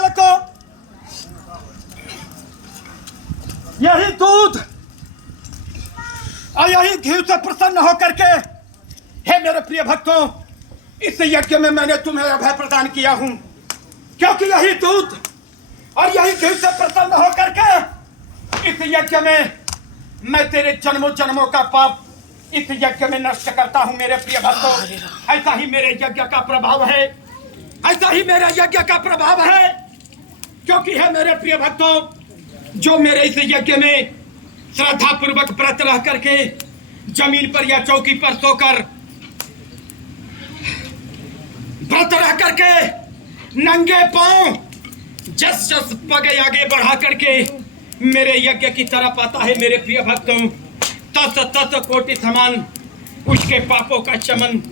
बालकों, यही दूध और यही घी से प्रसन्न होकर के, हे मेरे प्रिय भक्तों, इस यज्ञ में मैंने तुम्हें अभय प्रदान किया हूं, क्योंकि यही दूध और यही घी से प्रसन्न होकर के इस यज्ञ में मैं तेरे जन्मों जन्मों का पाप इस यज्ञ में नष्ट करता हूं। मेरे प्रिय भक्तों, ऐसा ही मेरे यज्ञ का प्रभाव है, ऐसा ही मेरे यज्ञ का प्रभाव है, क्योंकि है मेरे प्रिय भक्तों, जो मेरे इस यज्ञ में श्रद्धा पूर्वक व्रत रह करके जमीन पर या चौकी पर सोकर व्रत रह करके नंगे पांव जस जस पग आगे बढ़ा करके मेरे यज्ञ की तरफ आता है, मेरे प्रिय भक्तों, तत तत कोटि समान उसके पापों का शमन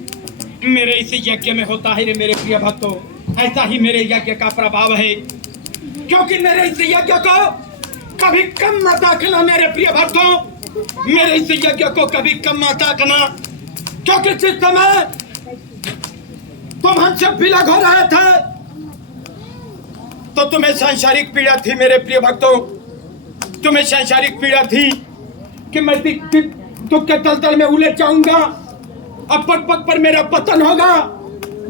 मेरे इस यज्ञ में होता है। मेरे प्रिय भक्तों, ऐसा ही मेरे यज्ञ का प्रभाव है, क्योंकि मेरे इस यज्ञ को कभी कम मत आंकना। मेरे प्रिय भक्तों, मेरे इस यज्ञ को कभी कम मत आंकना, क्योंकि जिस समय तुम हमसे विलग हो रहे थे तो तुम्हें सांसारिक पीड़ा थी। मेरे प्रिय भक्तों, तुम्हें सांसारिक पीड़ा थी कि मैं दुख के तलतल में उलझ जाऊंगा, अब पग पग पर मेरा पतन होगा,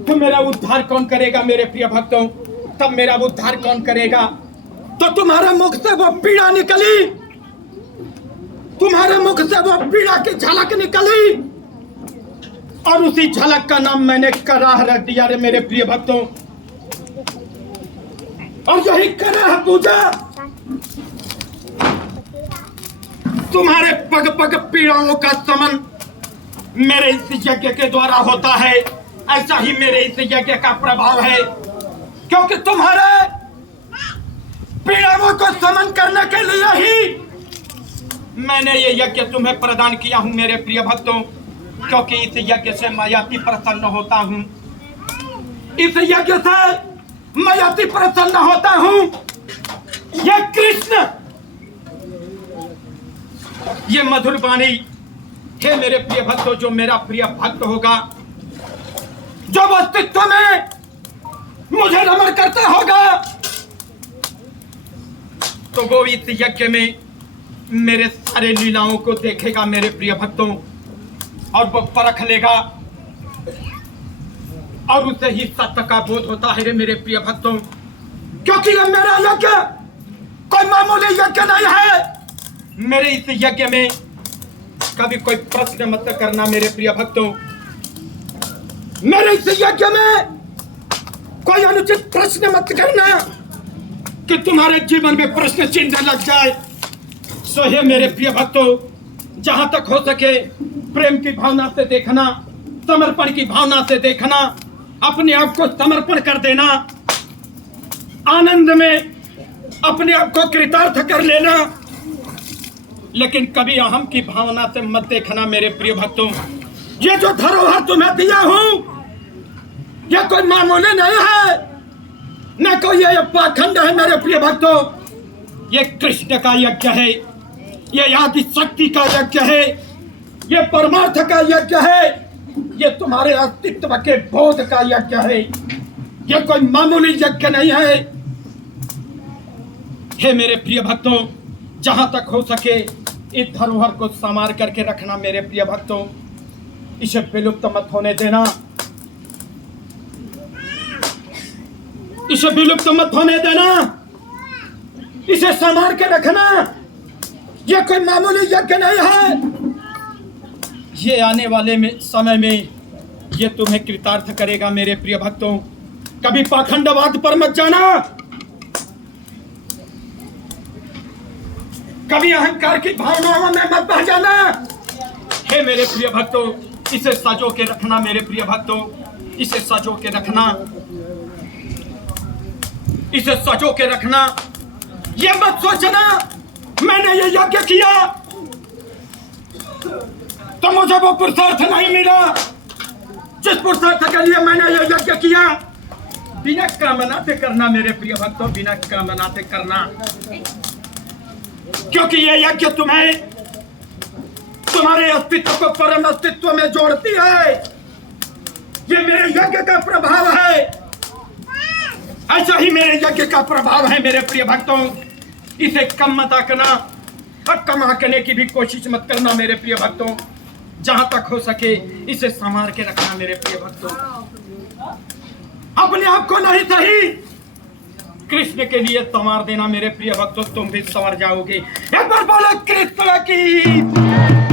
तो मेरा उद्धार कौन करेगा? मेरे प्रिय भक्तों, तब मेरा उद्धार कौन करेगा? तो तुम्हारे मुख से वो पीड़ा निकली, तुम्हारे मुख से वो पीड़ा की झलक निकली, और उसी झलक का नाम मैंने कराह रख दिया रे मेरे प्रिय भक्तों। और यही कराह पूजा तुम्हारे पग पग पीड़ाओं का समन मेरे इस यज्ञ के द्वारा होता है। ऐसा ही मेरे इस यज्ञ का प्रभाव है, क्योंकि तुम्हारे पीड़ाओं को समन करने के लिए ही मैंने ये यज्ञ तुम्हें प्रदान किया हूं। मेरे प्रिय भक्तों, क्योंकि इस यज्ञ से मैं अति प्रसन्न होता हूं, इस यज्ञ से मैं अति प्रसन्न होता हूं। ये कृष्ण, ये मधुर वाणी, हे मेरे प्रिय भक्तों, जो मेरा प्रिय भक्त होगा, जो अस्तित्व में मुझे नमन करता होगा, तो वो इस यज्ञ में मेरे सारे लीलाओं को देखेगा मेरे प्रिय भक्तों, और वो परख लेगा, और उसे ही सत्य का बोध होता है रे मेरे प्रिय भक्तों। क्योंकि ये मेरा यज्ञ कोई मामूली यज्ञ नहीं है। मेरे इस यज्ञ में कभी कोई प्रश्न मत करना मेरे प्रिय भक्तों, मेरे इस यज्ञ में कोई अनुचित प्रश्न मत करना कि तुम्हारे जीवन में प्रश्न चिन्ह लग जाए। सो हे मेरे प्रिय भक्तों, जहां तक हो सके प्रेम की भावना से देखना, समर्पण की भावना से देखना, अपने आप को समर्पण कर देना, आनंद में अपने आप को कृतार्थ कर लेना, लेकिन कभी अहम की भावना से मत देखना मेरे प्रिय भक्तों। ये जो धरोहर तुम्हें दिया हूं, ये कोई मामूली नहीं है, न कोई ये पाखंड है मेरे प्रिय भक्तों। ये कृष्ण का यज्ञ है, ये आदि शक्ति का यज्ञ है, ये परमार्थ का यज्ञ है, ये तुम्हारे अस्तित्व के बोध का यज्ञ है, ये कोई मामूली यज्ञ नहीं है। हे मेरे प्रिय भक्तों, जहां तक हो सके इस धरोहर को संवार करके रखना मेरे प्रिय भक्तों, इसे विलुप्त मत होने देना, इसे विलुप्त मत होने देना, इसे संवार के रखना। यह कोई मामूली यज्ञ नहीं है, ये आने वाले समय में ये तुम्हें कृतार्थ करेगा मेरे प्रिय भक्तों। कभी पाखंडवाद पर मत जाना, कभी अहंकार की भावनाओं में मत बह जाना। हे मेरे प्रिय भक्तों, इसे सजो के रखना मेरे प्रिय भक्तों, इसे सजो के रखना, इसे सजो के रखना। ये मत सोचना मैंने ये यज्ञ किया तो मुझे वो पुरुषार्थ नहीं मिला जिस पुरुषार्थ के लिए मैंने ये यज्ञ किया। बिना कामना से करना मेरे प्रिय भक्तों, बिना कामना से करना, क्योंकि ये यज्ञ तुम्हें तुम्हारे अस्तित्व को परम अस्तित्व में जोड़ती है। ये मेरे यज्ञ का प्रभाव है। ऐसा ही मेरे यज्ञ का प्रभाव है मेरे प्रिय भक्तों। इसे कम मत आंकना और कम आंकने की भी कोशिश मत करना मेरे प्रिय भक्तों। जहां तक हो सके इसे संभाल के रखना मेरे प्रिय भक्तों। अपने आप को नहीं सही कृष्ण के लिए संवार देना मेरे प्रिय भक्तों, तुम भी संवर जाओगे। एक बार बोलो कृष्ण की।